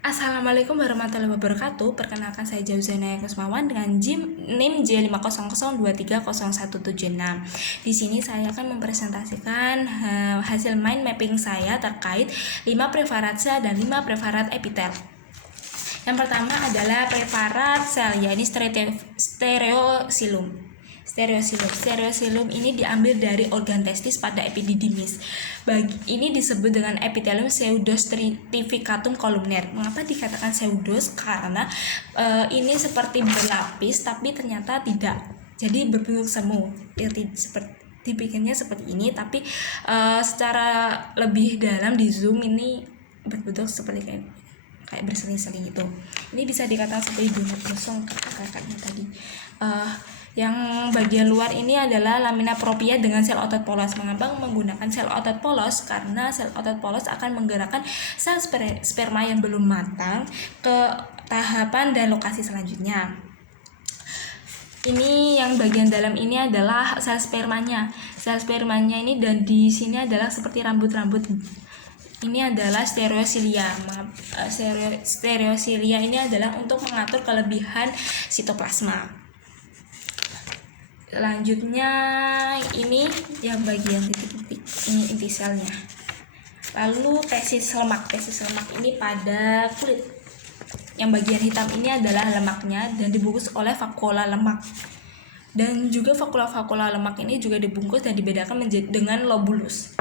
Assalamualaikum warahmatullahi wabarakatuh. Perkenalkan saya Jauzana Kusmawan dengan NIM J500230176. Di sini saya akan mempresentasikan hasil mind mapping saya terkait 5 preparat sel dan 5 preparat epitel. Yang pertama adalah preparat sel, yaitu stereosilum. Stereosilum ini diambil dari organ testis pada epididymis. Ini disebut dengan epithelium pseudostratificatum columnar. Mengapa dikatakan pseudos? Karena ini seperti berlapis tapi ternyata tidak. Jadi berbentuk semu. Dibikinnya seperti ini, tapi secara lebih dalam di zoom ini berbentuk seperti kayak berseling-seling itu. Ini bisa dikatakan seperti donat gosong kakak-kakaknya tadi. Yang bagian luar ini adalah lamina propria dengan sel otot polos. Mengapa menggunakan sel otot polos? Karena sel otot polos akan menggerakkan sel sperma yang belum matang ke tahapan dan lokasi selanjutnya. Ini yang bagian dalam ini adalah sel spermanya. Sel spermanya ini dan di sini adalah seperti rambut-rambut. Ini adalah stereosilia. Stereosilia ini adalah untuk mengatur kelebihan sitoplasma. Selanjutnya ini yang bagian titik-titik, ini inti selnya. Lalu tesis lemak ini pada kulit. Yang bagian hitam ini adalah lemaknya dan dibungkus oleh vakula lemak. Dan juga vakula lemak ini juga dibungkus dan dibedakan dengan lobulus.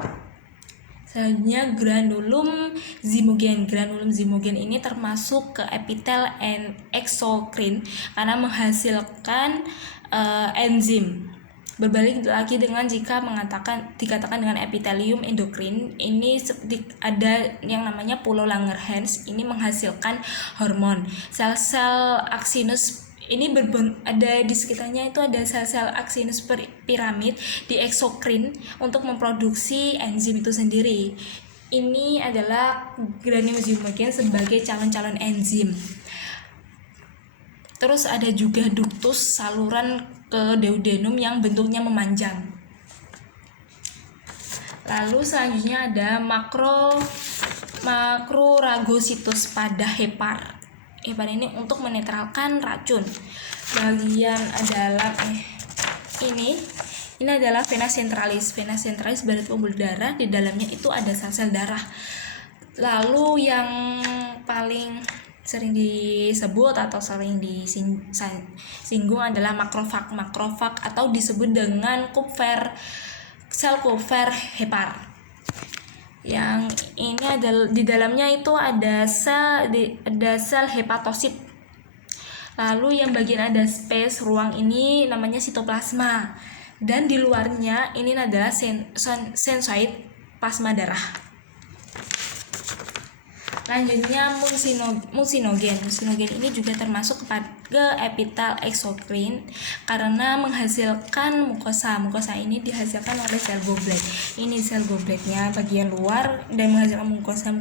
Selanjutnya granulum zymogen. Granulum zymogen ini termasuk ke epitel and exocrine karena menghasilkan enzim. Berbalik lagi dengan jika dikatakan dengan epithelium endokrin, ini ada yang namanya Pulau Langerhans, ini menghasilkan hormon. Sel-sel aksinus ini ada di sekitarnya itu ada sel-sel aksinus piramid di eksokrin untuk memproduksi enzim itu sendiri. Ini adalah granulum zymogen sebagai calon-calon enzim. Terus ada juga ductus, saluran ke duodenum yang bentuknya memanjang. Lalu selanjutnya ada makroragositus pada hepar. Hepar ini untuk menetralkan racun. Bagian adalah ini adalah vena centralis. Vena centralis berada pembuluh darah, di dalamnya itu ada sel-sel darah. Lalu yang paling sering disebut atau sering disinggung adalah makrofag atau disebut dengan sel Kupffer hepar. Yang ini adalah di dalamnya itu ada sel hepatosit. Lalu yang bagian ada space ruang ini namanya sitoplasma, dan di luarnya ini adalah sensoid plasma darah. Selanjutnya mucinogen. Mucinogen ini juga termasuk kepada epitel exocrine karena menghasilkan mukosa. Mukosa ini dihasilkan oleh sel goblet. Ini sel gobletnya bagian luar dan menghasilkan mukosa.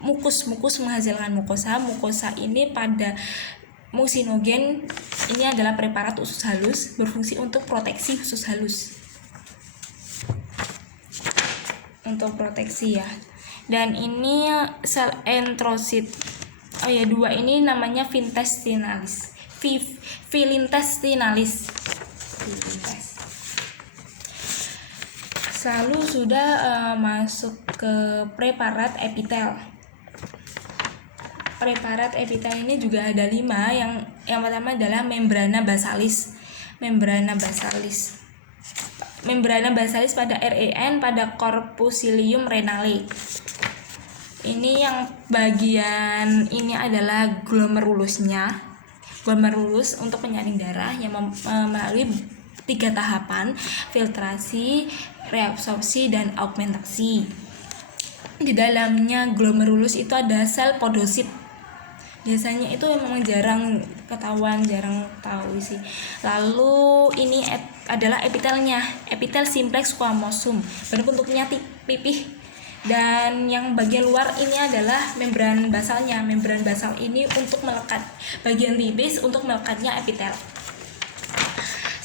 Mukus menghasilkan mukosa. Mukosa ini pada mucinogen ini adalah preparat usus halus, berfungsi untuk proteksi usus halus. Untuk proteksi ya. Dan ini sel enterosit. Dua ini namanya filintestinalis. Lalu sudah masuk ke preparat epitel. Preparat epitel ini juga ada 5. Yang pertama adalah membrana basalis. Membrana basalis pada REN pada corpusculum renale. Ini yang bagian ini adalah glomerulusnya. Glomerulus untuk penyaring darah yang melalui 3 tahapan: filtrasi, reabsorpsi, dan augmentasi. Di dalamnya glomerulus itu ada sel podosit. Biasanya itu memang jarang tahu sih. Lalu ini adalah epitelnya, epitel simplex squamosum, bentuknya pipih. Dan yang bagian luar ini adalah membran basalnya. Membran basal ini untuk melekat, bagian tipis untuk melekatnya epitel.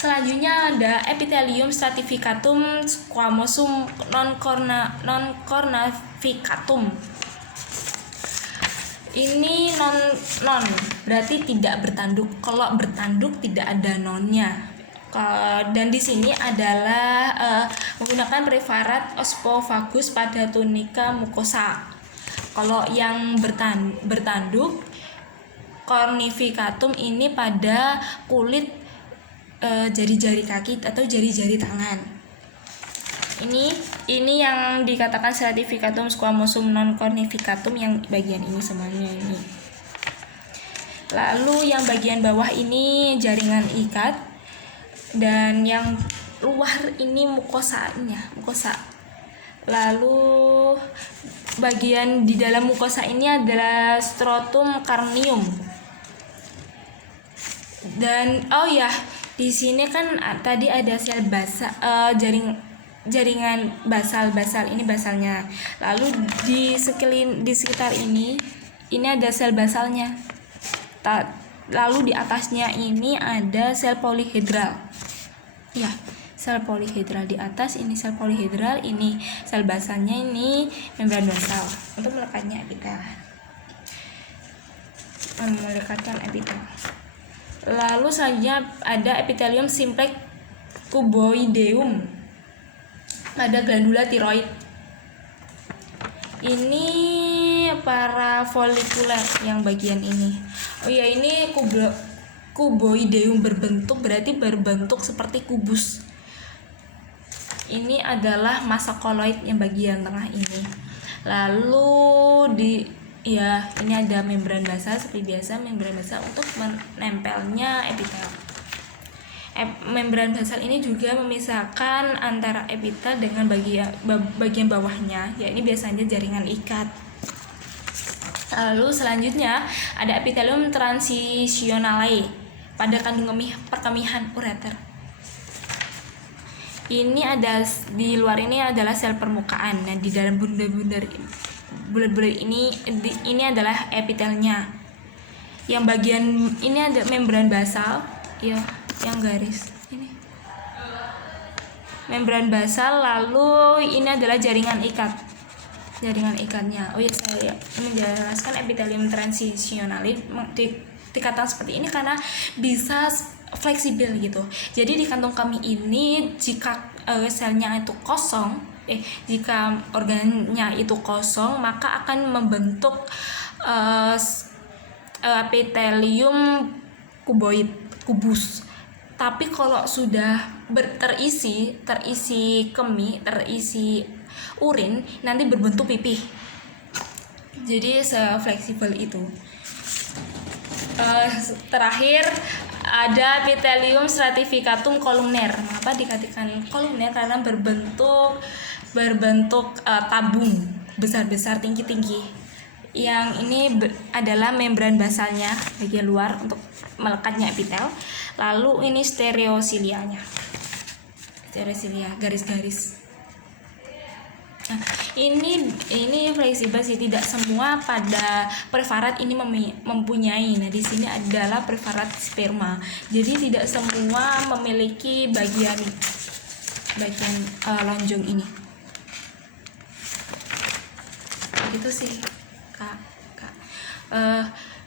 Selanjutnya ada epithelium stratificatum squamosum non cornificatum. Ini non berarti tidak bertanduk. Kalau bertanduk tidak ada nonnya. Dan di sini adalah menggunakan preparat Ospophagus pada tunika mucosa. Kalau yang bertanduk Cornificatum ini pada kulit jari-jari kaki atau jari-jari tangan. Ini yang dikatakan Stratificatum squamosum non cornificatum yang bagian ini semuanya ini. Lalu yang bagian bawah ini jaringan ikat dan yang luar ini mukosanya, mukosa. Lalu bagian di dalam mukosa ini adalah strotum carnium. Dan di sini kan tadi ada sel basal, jaringan basal ini basalnya. Lalu di sekitar ini ada sel basalnya. Lalu di atasnya ini ada sel polihedral. Ya, sel polihedral di atas ini sel polihedral, ini sel basalnya, ini membran basal untuk melekatnya epitel. Melekatkan epitel. Lalu selanjutnya ada epithelium simplex cuboideum pada glandula tiroid. Ini para folikuler yang bagian ini. Ini cuboideum berbentuk seperti kubus. Ini adalah massa koloid yang bagian tengah ini. Lalu ini ada membran basal seperti biasa, membran basal untuk menempelnya epitel. Membran basal ini juga memisahkan antara epitel dengan bagian bawahnya, yakni biasanya jaringan ikat. Lalu selanjutnya ada epithelium transitionale pada kandung perkemihan ureter. Ini ada di luar ini adalah sel permukaan. Nah, di dalam bulat-bulat ini adalah epitelnya. Yang bagian ini ada membran basal, yang garis ini. Membran basal, lalu ini adalah jaringan ikatnya. Saya menjelaskan epithelium transitionale dikatakan seperti ini karena bisa fleksibel gitu. Jadi di kantong kami ini jika selnya itu kosong, jika organnya itu kosong, maka akan membentuk epithelium kubus. Tapi kalau sudah terisi kemih, terisi urin, nanti berbentuk pipih. Jadi se-fleksibel itu. Terakhir ada epithelium stratificatum columnar. Mengapa dikatakan kolumner? Karena berbentuk tabung besar-besar, tinggi-tinggi. Yang ini adalah membran basalnya bagian luar untuk melekatnya epitel. Lalu ini stereosilianya, garis-garis. Nah, ini fleksibel sih, tidak semua pada preparat ini mempunyai. Nah, di sini adalah preparat sperma. Jadi tidak semua memiliki bagian lonjong ini. Begitu sih, Kak.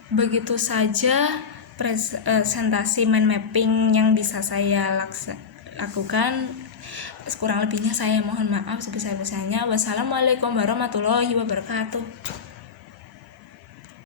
Begitu saja presentasi mind mapping yang bisa saya lakukan. Kurang lebihnya saya mohon maaf sebesar-besarnya. Wassalamualaikum warahmatullahi wabarakatuh.